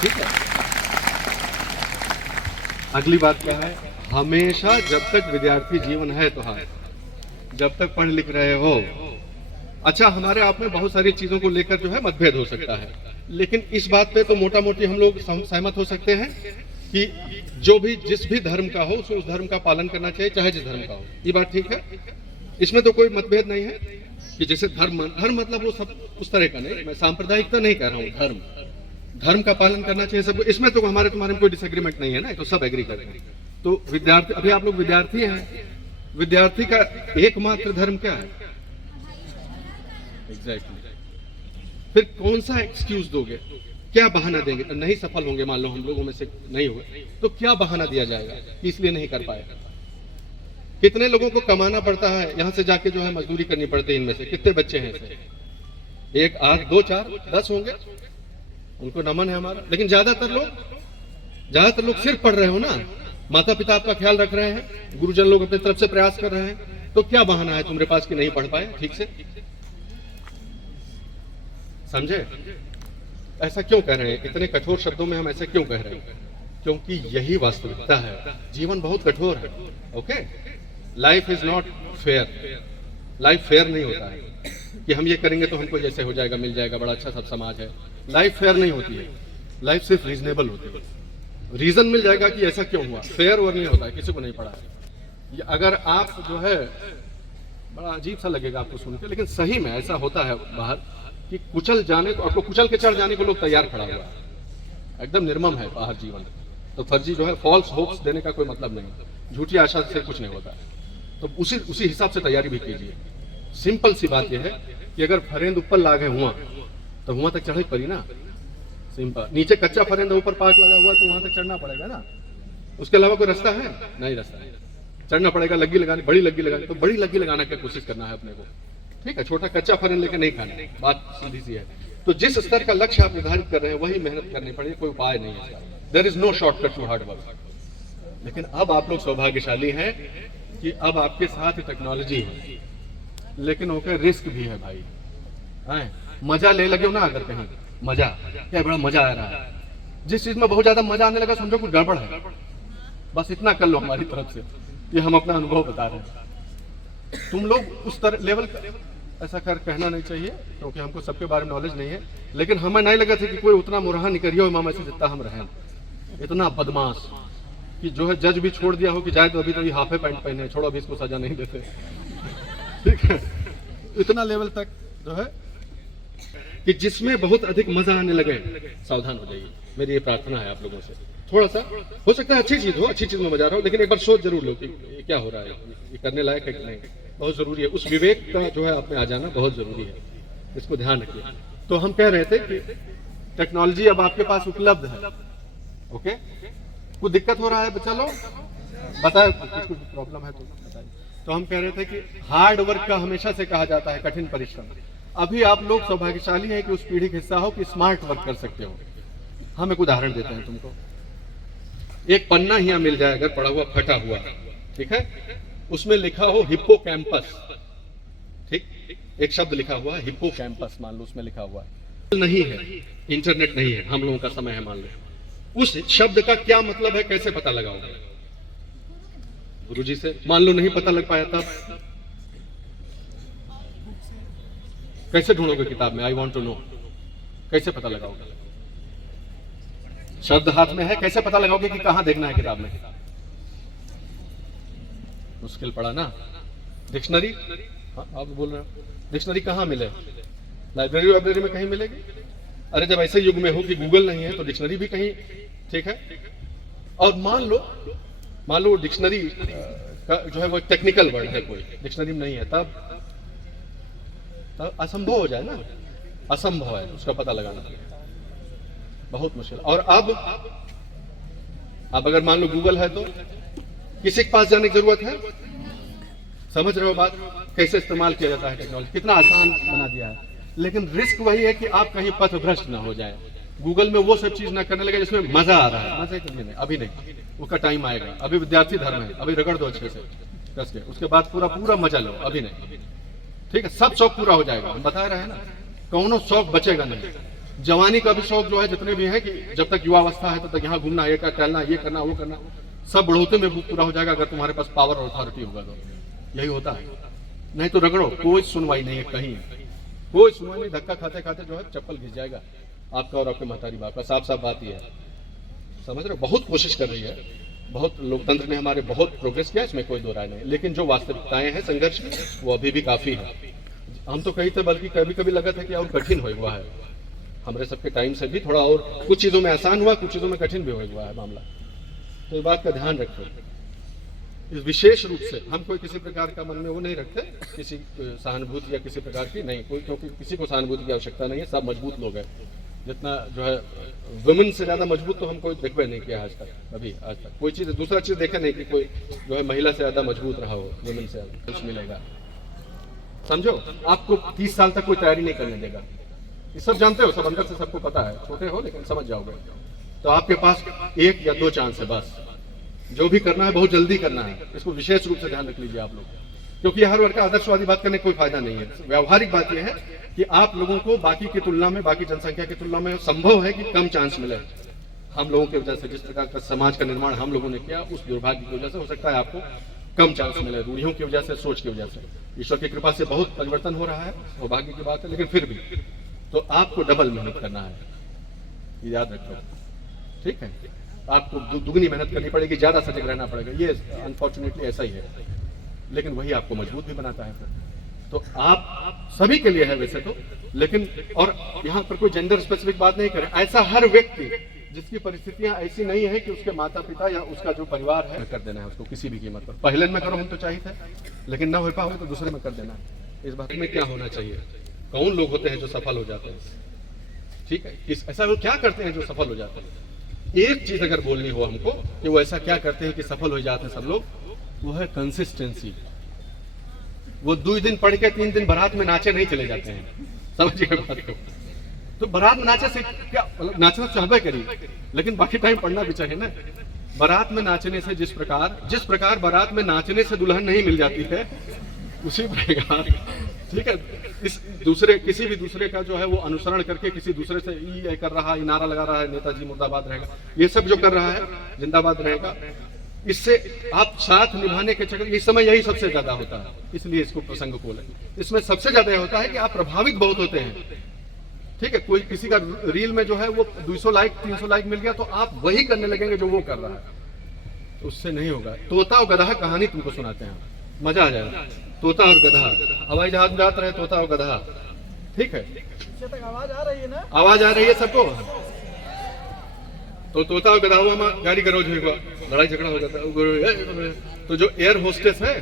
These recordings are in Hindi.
ठीक है। अगली बात क्या है, हमेशा जब तक विद्यार्थी जीवन है तो हाँ, जब तक पढ़ लिख रहे हो। अच्छा, हमारे आप में बहुत सारी चीजों को लेकर जो है मतभेद हो सकता है, लेकिन इस बात पे तो मोटा मोटी हम लोग सहमत हो सकते हैं कि जो भी जिस भी धर्म का हो उसे उस धर्म का पालन करना चाहिए, चाहे जिस धर्म का हो। ये बात ठीक है, इसमें तो कोई मतभेद नहीं है कि जैसे धर्म मतलब वो सब उस तरह का नहीं, मैं सांप्रदायिकता नहीं कह रहा हूँ, धर्म का पालन करना चाहिए सबको। इसमें तो हमारे तुम्हारे में कोई डिसएग्रीमेंट नहीं है ना, तो सब एग्री करते हैं। तो विद्यार्थी, अभी आप लोग विद्यार्थी हैं, विद्यार्थी का एकमात्र धर्म क्या है? एग्जैक्टली। फिर कौन सा एक्सक्यूज दोगे, क्या बहाना देंगे? तो नहीं सफल होंगे, मान लो हम लोगों में से नहीं हुए, तो क्या बहाना दिया जाएगा कि इसलिए नहीं कर पाए? कितने लोगों को कमाना पड़ता है, यहाँ से जाके जो है मजदूरी करनी पड़ती है, इनमें से कितने बच्चे हैं ऐसे? 1 8 2 4 10 होंगे, उनको नमन है हमारा। लेकिन ज्यादातर लोग सिर्फ पढ़ रहे हो ना, माता पिता आपका ख्याल रख रहे हैं, गुरुजन लोग अपनी तरफ से प्रयास कर रहे हैं, तो क्या बहाना है तुम्हारे पास कि नहीं पढ़ पाए ठीक से? समझे? ऐसा क्यों कह रहे हैं, इतने कठोर शब्दों में हम ऐसे क्यों कह रहे हैं? क्योंकि यही वास्तविकता है, जीवन बहुत कठोर है। Okay, life is not fair, life fair नहीं होता है कि हम ये करेंगे तो हमको जैसे हो जाएगा, मिल जाएगा, बड़ा अच्छा सब समाज है। लाइफ फेयर नहीं होती है, लाइफ सिर्फ रीजनेबल होती है। रीजन मिल जाएगा कि ऐसा क्यों हुआ, फेयर और नहीं होता है, किसी को नहीं पड़ा है। अगर आप जो है, बड़ा अजीब सा लगेगा आपको सुन के, लेकिन सही में ऐसा होता है बाहर कि कुचल जाने को, आपको कुचल के चढ़ जाने को लोग तैयार खड़ा हुआ है, एकदम निर्मम है बाहर जीवन। तो फर्जी जो है, फॉल्स होप्स देने का कोई मतलब नहीं, झूठी आशा से कुछ नहीं होता। तो उसी हिसाब से तैयारी भी कीजिए। सिंपल सी बात यह है कि अगर फरेंद ऊपर लागे हुआ तो वहां तक चढ़े पड़ी ना, सिंपल। नीचे कच्चा फरेंद ऊपर पाक लगा हुआ तो वहां तक चढ़ना पड़ेगा ना, उसके अलावा कोई रास्ता है नहीं, रास्ता है, चढ़ना पड़ेगा। लग्गी लगानी, बड़ी लग्गी लगानी, तो बड़ी लग्गी लगाने की कोशिश करना है अपने को, ठीक है? छोटा कच्चा फरेंद लेकर नहीं खाना, बात सीधी सी है। तो जिस स्तर का लक्ष्य आप निर्धारित कर रहे हैं वही मेहनत करनी पड़ेगी, कोई उपाय नहीं है, there is no shortcut to hard work. लेकिन अब आप लोग सौभाग्यशाली हैं कि अब आपके साथ टेक्नोलॉजी है, लेकिन ओके रिस्क भी है भाई, है? मजा ले लगे हो ना अगर कहीं, मजा क्या बड़ा मजा आ रहा है। जिस चीज में बहुत ज्यादा मजा आने लगा समझो कुछ गड़बड़ है, बस इतना कर लो हमारी तरफ से, ये हम अपना अनुभव बता रहे हैं। तुम लोग उस तरह लेवल का, ऐसा कर कहना नहीं चाहिए क्योंकि हमको सबके बारे में नॉलेज नहीं है, लेकिन हमें नहीं लगा था कि कोई उतना मुरहा निकलियो इमाम ऐसे जितना हम रहे, इतना बदमाश कि जो है जज भी छोड़ दिया हो कि जाए तो अभी तो ये हाफे पैंट पहने, छोड़ो अभी इसको सजा नहीं देते, ठीक है? इतना लेवल तक जो है कि जिसमें बहुत अधिक मजा आने लगे, सावधान हो जाइए। मेरी ये प्रार्थना है आप लोगों से। थोड़ा सा हो सकता है अच्छी चीज हो, अच्छी चीज में मजा रहा हो, लेकिन एक बार सोच जरूर लो कि ये क्या हो रहा है, ये करने लायक है कि नहीं, बहुत जरूरी है। उस विवेक का जो है आप में आ जाना बहुत जरूरी है, इसको ध्यान रखिए। तो हम कह रहे थे कि टेक्नोलॉजी अब आपके पास उपलब्ध है, ओके? कुछ दिक्कत हो रहा है बच्चा लोग, बताए कुछ प्रॉब्लम है तो बताइए। तो हम कह रहे थे कि हार्ड वर्क का हमेशा से कहा जाता है कठिन परिश्रम। अभी आप लोग सौभाग्यशाली हैं कि उस पीढ़ी का हिस्सा हो कि स्मार्ट वर्क कर सकते हो। हम एक उदाहरण देते हैं तुमको, एक पन्ना ही मिल जाए अगर पड़ा हुआ फटा हुआ, ठीक है? उसमें लिखा हो हिप्पोकैम्पस, ठीक? एक शब्द लिखा हुआ है हिप्पोकैम्पस, मान लो उसमें लिखा हुआ है, नहीं है, इंटरनेट नहीं है, हम लोगों का समय है मान लो, उस शब्द का क्या मतलब है, कैसे पता लगाओगे? गुरुजी से मान लो नहीं पता लग पाया तब कैसे ढूंढोगे किताब में? आई वांट टू नो, कैसे पता लगाओगे? शब्द हाथ में है, कैसे पता लगाओगे कि कहां देखना है किताब में? मुश्किल पड़ा ना। डिक्शनरी, हाँ आप बोल रहे हो, डिक्शनरी कहाँ मिले? लाइब्रेरी वाइब्रेरी में कहीं मिलेगी? अरे जब ऐसे युग में हो कि गूगल नहीं है तो डिक्शनरी भी कहीं, ठीक है? और मान लो डिक्शनरी का जो है वो टेक्निकल वर्ड है, कोई डिक्शनरी में नहीं है, तब असंभव हो जाए ना, असंभव है उसका पता लगाना, बहुत मुश्किल। और अब अगर मान लो गूगल है तो किसी के पास जाने की जरूरत है? समझ रहे हो बात, कैसे इस्तेमाल किया जाता है टेक्नोलॉजी, कितना आसान बना दिया है। लेकिन रिस्क वही है कि आप कहीं पथभ्रष्ट ना हो जाए, गूगल में वो सब चीज ना करने लगे जिसमें मजा आ रहा है। मजे के लिए नहीं, अभी नहीं, उसका टाइम आएगा। अभी विद्यार्थी धर्म है, अभी रगड़ दो अच्छे से कस के, उसके बाद पूरा मजा लो, अभी नहीं, ठीक है? सब शौक पूरा हो जाएगा, हम बता रहे हैं ना, कौनो शौक बचेगा नहीं, जवानी का भी शौक जो है, जितने भी है कि जब तक युवावस्था है तब तक यहाँ घूमना, ये का टहलना, ये करना, वो करना, सब बढ़ोते में पूरा हो जाएगा अगर तुम्हारे पास पावर और अथॉरिटी होगा तो। यही होता है। नहीं तो रगड़ो, कोई सुनवाई नहीं है कहीं, कोई सुनवाई नहीं। धक्का खाते खाते जो है चप्पल घिस जाएगा आपका और आपके महतारी बाप का। साफ साफ बात यह है, समझ रहे हो। बहुत कोशिश कर रही है, बहुत लोकतंत्र ने हमारे बहुत प्रोग्रेस किया, इसमें कोई दो राय नहीं, लेकिन जो वास्तविकताएं हैं संघर्ष में वो अभी भी काफी है। हम तो कही थे, बल्कि कभी कभी लगा था कि और कठिन हो हुआ है हमारे सबके टाइम से भी थोड़ा, और कुछ चीजों में आसान हुआ, कुछ चीजों में कठिन भी हुआ है मामला। तो ये बात का ध्यान रखो। इस विशेष रूप से हम कोई किसी प्रकार का मन में वो नहीं रखते, किसी सहानुभूति या किसी प्रकार की नहीं, कोई, क्योंकि किसी को सहानुभूति की आवश्यकता नहीं है। सब मजबूत लोग हैं। जितना जो है वुमेन से ज्यादा मजबूत तो हम कोई देखबे नहीं किया आज तक, अभी आज तक कोई चीज, दूसरा चीज देखा नहीं कि कोई जो है महिला से ज्यादा मजबूत रहा हो, वुमेन से कुछ मिलेगा। समझो, आपको 30 साल तक कोई तैयारी नहीं करने देगा। ये सब जानते हो, सब अंदर से सबको पता है, छोटे हो लेकिन समझ जाओगे। तो आपके पास 1 या 2 चांस है बस। जो भी करना है बहुत जल्दी करना है, इसको विशेष रूप से ध्यान रख लीजिए आप लोग, क्योंकि हर वर्ग का आदर्शवादी बात करने कोई फायदा नहीं है। व्यावहारिक बात यह है कि आप लोगों को बाकी की तुलना में, बाकी जनसंख्या की तुलना में संभव है कि कम चांस मिले। हम लोगों की वजह से, जिस प्रकार का समाज का निर्माण हम लोगों ने किया, उस दुर्भाग्य की वजह से हो सकता है आपको कम चांस मिले, रूढ़ियों की वजह से, सोच की वजह से। ईश्वर की कृपा से बहुत परिवर्तन हो रहा है, सौभाग्य की बात है, लेकिन फिर भी तो आपको डबल मेहनत करना है, ये याद रखो, ठीक है। आपको दुगनी मेहनत करनी पड़ेगी, ज्यादा सजग रहना पड़ेगा। ये अनफॉर्चुनेटली ऐसा ही है, लेकिन वही आपको मजबूत भी बनाता है। तो आप सभी के लिए है वैसे तो, लेकिन और यहाँ पर कोई जेंडर स्पेसिफिक बात नहीं करें। ऐसा हर व्यक्ति जिसकी परिस्थितियां ऐसी नहीं है कि उसके माता पिता या उसका जो परिवार है कर देना है उसको किसी भी कीमत पर। पहले में करो हम तो चाहिए थे, लेकिन ना हो पाओगे तो दूसरे में कर देना है। इस बात में क्या होना चाहिए, कौन लोग होते हैं जो सफल हो जाते हैं, ठीक है। ऐसा वो क्या करते हैं जो सफल हो जाते हैं। एक चीज अगर बोलनी हो हमको कि वो ऐसा क्या करते हैं कि सफल हो जाते हैं सब लोग, वो है कंसिस्टेंसी। वो 2 दिन पढ़ के 3 दिन बारात में नाचे नहीं चले जाते हैं, समझिए बात को। तो बारात में नाचे से क्या मतलब, नाचना चाहबे करी, लेकिन बाकी टाइम पढ़ना भी चाहिए ना। बारात में नाचने से जिस प्रकार बारात में नाचने से दुल्हन नहीं मिल जाती है, उसी प्रकार, ठीक है, इस दूसरे किसी भी दूसरे का जो है वो अनुसरण करके किसी दूसरे से ये कर रहा है, नारा लगा रहा है, नेताजी मुर्दाबाद रहेगा, ये सब जो कर रहा है जिंदाबाद रहेगा, इससे आप साथ निभाने के चक्कर, इस समय यही सबसे ज्यादा होता है। इसलिए इसको प्रसंग को बोले, इसमें सबसे ज्यादा यह होता है कि आप प्रभावित बहुत होते हैं, ठीक है। कोई किसी का रील में जो है वो 200 लाइक 300 लाइक मिल गया तो आप वही करने लगेंगे जो वो कर रहा है, तो उससे नहीं होगा। तोता और गधा कहानी तुमको सुनाते हैं, मजा आ जाएगा। तोता और गधा, हवाई जहाज में जाते रहे तोता और गधा, ठीक है। आवाज आ रही है ना, आवाज आ रही है सबको। तो तोता और गधा हुआ, गाड़ी गरोज हुआ, लड़ाई झगड़ा हो जाता है। तो जो एयर होस्टेस है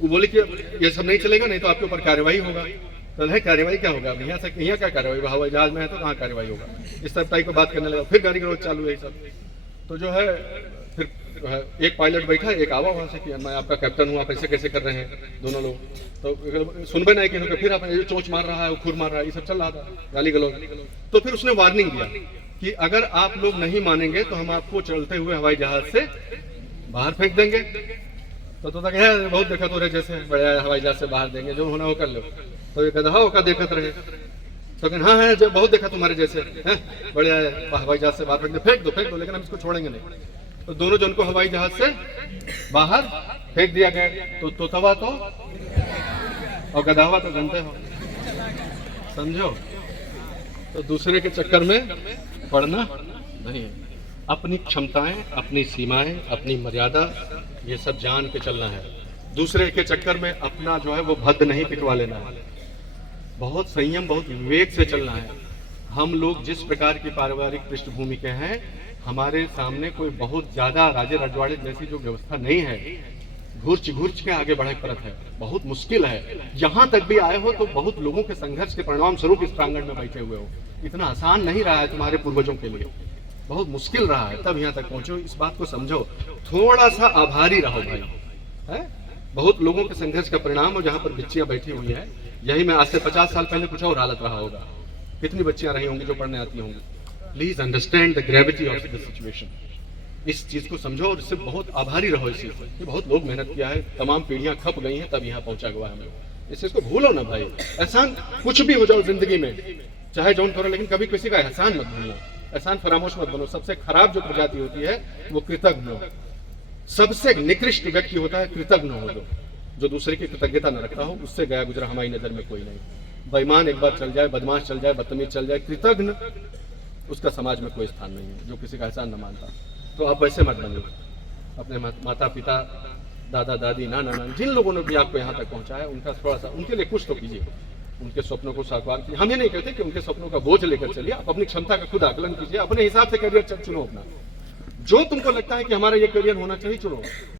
वो बोली कि ये सब नहीं चलेगा, नहीं तो आपके ऊपर कार्रवाई होगा। तो है कार्रवाई क्या होगा, यहाँ से यहाँ क्या कार्रवाई, हवाई जहाज में है तो कहाँ कार्रवाई होगा। इस सब टाइप की बात करने लगा, फिर गाड़ी गरोज चालू है सब। तो जो है फिर एक पायलट बैठा, एक आवा वहां से कि मैं आपका कैप्टन हूँ, आप ऐसे कैसे कर रहे हैं दोनों लोग। तो सुनबे नहीं कि फिर आप चोंच मार रहा है, खुर मार रहा है, ये सब चल रहा था, गाली गलौज। तो फिर उसने वार्निंग दिया कि अगर आप लोग नहीं मानेंगे तो हम आपको चलते हुए हवाई जहाज से बाहर फेंक देंगे। तो तोता कहे बहुत देखा तो रहे, जैसे बड़े हवाई जहाज से बाहर देंगे, जो होना वो कर लो। तो ये गधा होकर देखते रहे, तो कहते हाँ है जब बहुत देखा तुम्हारे जैसे हैं, बड़े हवाई जहाज से बाहर फेंक दो, लेकिन हम इसको छोड़ेंगे नहीं। तो दोनों जन को हवाई जहाज से बाहर फेंक दिया गया। तो तोतावा तो और गधावा तो जानते हो, समझो। तो दूसरे के चक्कर में पड़ना नहीं, अपनी क्षमताएं, अपनी सीमाएं, अपनी मर्यादा, ये सब जान के चलना है। दूसरे के चक्कर में अपना जो है वो भद्द नहीं पिटवा लेना है, बहुत संयम, बहुत विवेक से चलना है। हम लोग जिस प्रकार की पारिवारिक पृष्ठभूमि के हैं, हमारे सामने कोई बहुत ज्यादा राजे रजवाड़े जैसी जो व्यवस्था नहीं है, घुर्च के आगे बढ़े परत है, बहुत मुश्किल है। यहाँ तक भी आए हो तो बहुत लोगों के संघर्ष के परिणाम स्वरूप इस प्रांगण में बैठे हुए हो। इतना आसान नहीं रहा है तुम्हारे पूर्वजों के लिए, बहुत मुश्किल रहा है, तब यहाँ तक पहुंचो। इस बात को समझो, थोड़ा सा आभारी रहो भाई, है बहुत लोगों के संघर्ष का परिणाम हो। जहाँ पर बच्चियां बैठी हुई हैं, यही में आज से 50 साल पहले कुछ और हालत रहा होगा, कितनी बच्चियां रही होंगी जो पढ़ने आती होंगी। Please understand the gravity of the situation, इस चीज को समझो और इससे बहुत आभारी रहो। इस चीज से बहुत लोग मेहनत किया है, तमाम पीढ़ियां खप गई हैं, तब यहाँ पहुंचा हुआ है हम लोग। इस चीज को भूलो ना भाई, एहसान कुछ भी हो जाओ जिंदगी में, चाहे जौन करो, लेकिन कभी किसी का एहसान मत भूलना, एहसान फरामोश मत बनो। सबसे खराब जो प्रजाति होती है वो कृतज्ञ हो। सबसे निकृष्ट व्यक्ति होता है कृतज्ञ हो, जो दूसरे की कृतज्ञता न रखता हो, उससे गया गुजरा हमारी नजर में कोई नहीं। बेईमान एक बार चल जाए, बदमाश चल जाए, बदतमीज चल जाए, कृतज्ञ उसका समाज में कोई स्थान नहीं है, जो किसी का एहसान न मानता। तो आप वैसे मत बनिए। अपने माता पिता, दादा दादी, नाना नानी, जिन लोगों ने भी आपको यहाँ तक पहुँचाया, उनका थोड़ा सा उनके लिए कुछ तो कीजिए, उनके स्वप्नों को साकार कीजिए। हम ये नहीं कहते कि उनके सपनों का बोझ लेकर चलिए, आप अपनी क्षमता का खुद आकलन कीजिए, अपने हिसाब से करियर चुनो अपना। जो तुमको लगता है कि हमारा ये करियर होना चाहिए, चुनो।